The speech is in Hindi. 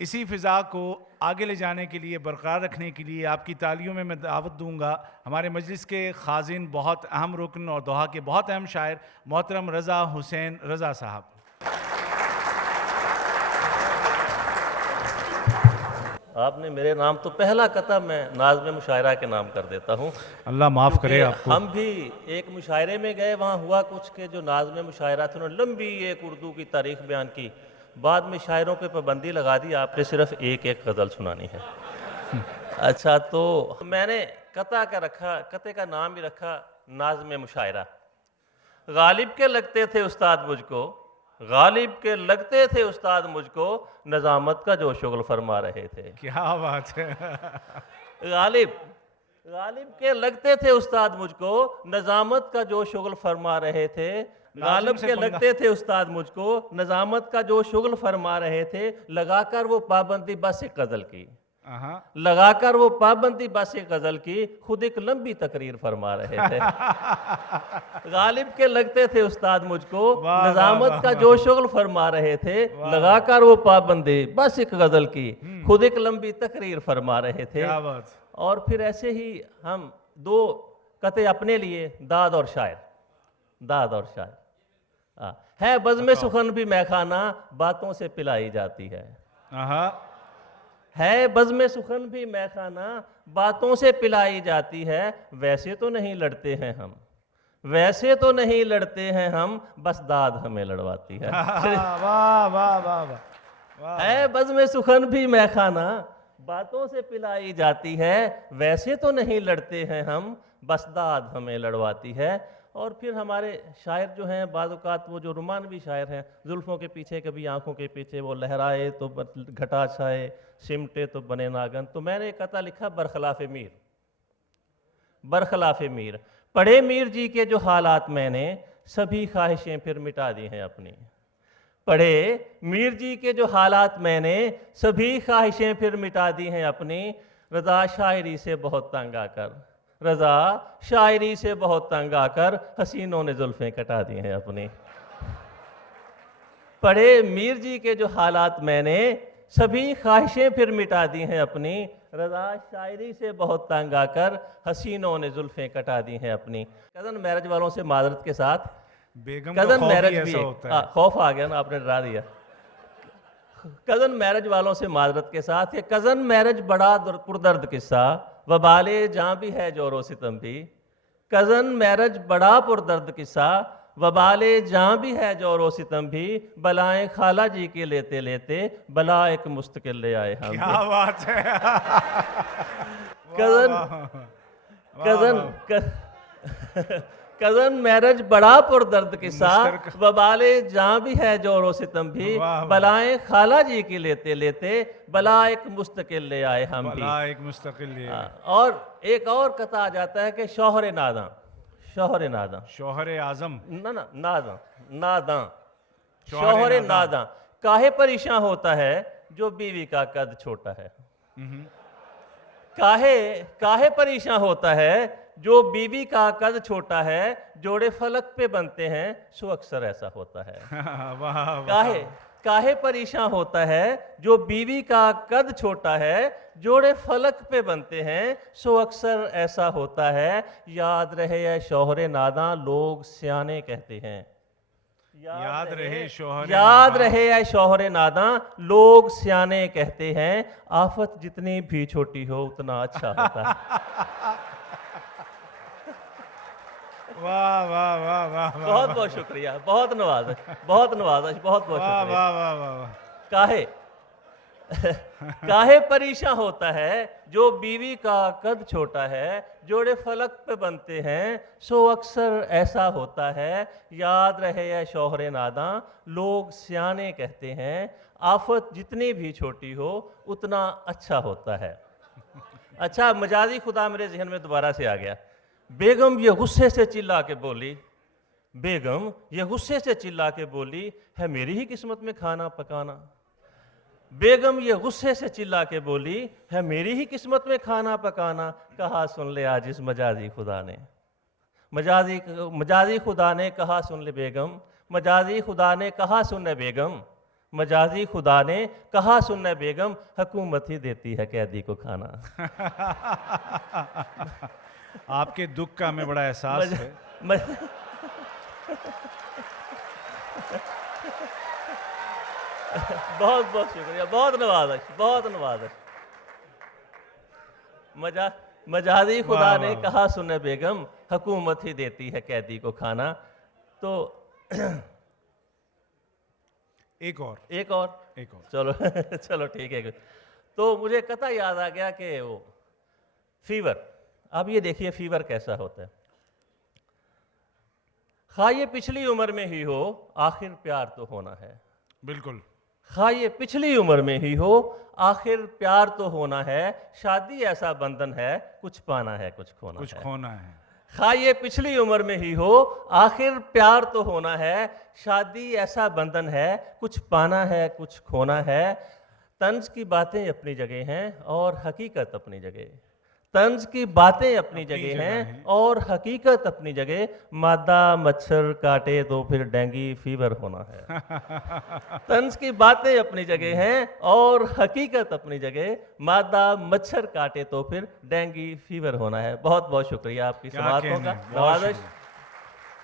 इसी फ़िज़ा को आगे ले जाने के लिए, बरकरार रखने के लिए आपकी तालियों में मैं दावत दूंगा हमारे मजलिस के खाजिन, बहुत अहम रुकन और दोहा के बहुत अहम शायर मोहतरम रज़ा हुसैन रज़ा साहब। आपने मेरे नाम तो पहला कता मैं नाज़्म मुशायरा के नाम कर देता हूँ। अल्लाह माफ़ करे क्योंकि आपको। हम भी एक मुशायरे में गए, वहाँ हुआ कुछ के जो नाज़्म मुशायरा थे उन्होंने लंबी एक उर्दू की तारीख बयान की, बाद में शायरों पे पाबंदी लगा दी, आपने सिर्फ एक एक गज़ल सुनानी है। अच्छा, तो मैंने कता का रखा, कते का नाम ही रखा नाज़्म मुशायरा। गालिब के लगते थे उस्ताद मुझको, गालिब के लगते थे उस्ताद मुझको, नज़ामत का जो शुगल फरमा रहे थे। क्या बात है। गालिब गालिब के लगते थे उस्ताद मुझको, नज़ामत का जो शुगल फरमा रहे थे। गालिब से के पंगा। लगते थे उस्ताद मुझको, नज़ामत का जो शुगल फरमा रहे थे। लगाकर वो पाबंदी बस एक गज़ल की, हाँ। लगाकर वो पाबंदी बस एक गज़ल की, खुद एक लंबी तकरीर फरमा रहे थे। गालिब के लगते थे उस्ताद मुझको, वाह, वाह, नज़ामत वाह, का वाह। जो शुगल फरमा रहे थे। वाह। लगाकर वो पाबंदी बस एक गज़ल की, खुद एक लंबी तकरीर फरमा रहे थे। क्या बात। और फिर ऐसे ही हम दो कते अपने लिए, दाद और शायर। दाद और शायर। है बज़्म सुखन भी मैखाना, बातों से पिलाई जाती है। है बज़्म सुखन भी मैखाना, बातों से पिलाई जाती है। वैसे तो नहीं लड़ते हैं हम, वैसे तो नहीं लड़ते हैं हम, बस दाद हमें लड़वाती है। वाह वाह वाह वाह। है बज़्म सुखन भी मैखाना, बातों से पिलाई जाती है। वैसे तो नहीं लड़ते हैं हम, बस दाद हमें लड़वाती है। और फिर हमारे शायर जो हैं, बाद औक़ात वो जो रुमानवी शायर हैं, जुल्फ़ों के पीछे कभी आंखों के पीछे, वो लहराए तो घटा छाए, सिमटे तो बने नागन। तो मैंने एक कता लिखा बरखलाफ़ मीर। बरखलाफ़ मीर। पढ़े मीर जी के जो हालात मैंने, सभी ख्वाहिशें फिर मिटा दी हैं अपनी। पढ़े मीर जी के जो हालात मैंने, सभी ख्वाहिशें फिर मिटा दी हैं अपनी। रज़ा शायरी से बहुत तंग आकर, रज़ा शायरी से बहुत तंग आकर, हसीनों ने जुल्फ़ें कटा दी हैं अपनी। पढ़े मीर जी के जो हालात मैंने, सभी ख्वाहिशें फिर मिटा दी हैं अपनी। रज़ा शायरी से बहुत तंग आकर, हसीनों ने जुल्फ़ें कटा दी हैं अपनी। कज़न मैरिज वालों से माजरत के साथ, बेगम का कज़न खौफ ही मैरिज भी ऐसा है। होता है। खौफ आ गया ना, आपने डरा दिया। कज़न मैरिज वालों से माजरत के साथ, ये कज़न मैरिज बड़ा पुरदर्द किस्सा, वबाले जहाँ भी है जोरो सितम भी। कज़न मैरिज बड़ा पुरदर्द किस्सा, वबाले जहाँ भी है जोरो सितम भी। बलाएं खाला जी के लेते लेते, बला एक मुस्तकिल ले आए हम भी। क्या बात है। कज़न वाह, कज़न वाह। कज़न मैरिज बड़ा पुरदर्द किस्सा, मुश्तरक। वबाले जहाँ भी है जोरो सितम भी। वाह, वाह। बलाएं खाला जी के लेते लेते, बला एक मुस्तकिल ले आए हम भी। भला एक मुस्तकिल लिए। और एक और कथा आ जाता है कि शौहर नादा, शौहर नादा, शौहर आजम। ना ना नादा, नादा, शौहर शौहर नादा। नादा। काहे परेशान होता है जो बीवी का कद छोटा है। काहे काहे परेशान होता है जो बीवी का कद छोटा है। जोड़े फलक पे बनते हैं, सो अक्सर ऐसा होता है। वाह काहे काहे परेशान होता है जो बीवी का कद छोटा है। जोड़े फलक पे बनते हैं, सो अक्सर ऐसा होता है। याद रहे या शौहर नादा, लोग सियाने कहते हैं। याद रहे शौहर याद नादा। रहे या शौहर नादा, लोग सियाने कहते हैं। आफत जितनी भी छोटी हो, उतना अच्छा होता है। वाह वाह वाह वाह। बहुत बहुत शुक्रिया, बहुत नवाज़श, बहुत नवाज़श, बहुत बहुत वाह शुक्रिया। वाह वाह वाह। काहे काहे परेशान होता है जो बीवी का कद छोटा है। जोड़े फलक पे बनते हैं, सो अक्सर ऐसा होता है। याद रहे या शौहर नादा, लोग सियाने कहते हैं। आफत जितनी भी छोटी हो, उतना अच्छा होता है। अच्छा, मजाजी खुदा मेरे जहन में दोबारा से आ गया। बेगम ये गुस्से से चिल्ला के बोली, बेगम ये गुस्से से चिल्ला के बोली, है मेरी ही किस्मत में खाना पकाना। बेगम ये गुस्से से चिल्ला के बोली, है मेरी ही किस्मत में खाना पकाना। कहा सुन ले आज इस मजाजी खुदा ने, मजाजी खुदा ने कहा सुन ले बेगम, मजाजी खुदा ने कहा सुन ले बेगम। मजाजी खुदा ने कहा सुनने बेगम, हुकूमत ही देती है कैदी को खाना। आपके दुख का हमें बड़ा एहसास मजा, है। मज, बहुत बहुत शुक्रिया, बहुत नवाज़श, बहुत नवाज़श। मजाजी खुदा वाह, ने वाह, कहा सुने बेगम, हुकूमत ही देती है कैदी को खाना। तो एक और एक और, चलो चलो ठीक है। तो मुझे कथा याद आ गया कि वो फीवर, अब ये देखिए फीवर कैसा होता है। खा ये पिछली उम्र में ही हो, आखिर प्यार तो होना है। बिल्कुल। खा ये पिछली उम्र में ही हो, आखिर प्यार तो होना है। शादी ऐसा बंधन है, कुछ पाना है कुछ खोना कुछ है। खोना है। खा ये पिछली उम्र में ही हो, आखिर प्यार तो होना है। शादी ऐसा बंधन है, कुछ पाना है कुछ खोना है। तंज की बातें अपनी जगह हैं और हकीकत अपनी जगह। तंज की बातें अपनी जगह जगह हैं हैं। और हकीकत अपनी जगह। मादा मच्छर काटे तो फिर डेंगू फीवर होना है। तंज की बातें अपनी जगह हैं और हकीकत अपनी जगह। मादा मच्छर काटे तो फिर डेंगू फीवर होना है। बहुत बहुत शुक्रिया आपकी क्या समातों कहने का, हैं, बहुत नवाज़श। शुक्रिया।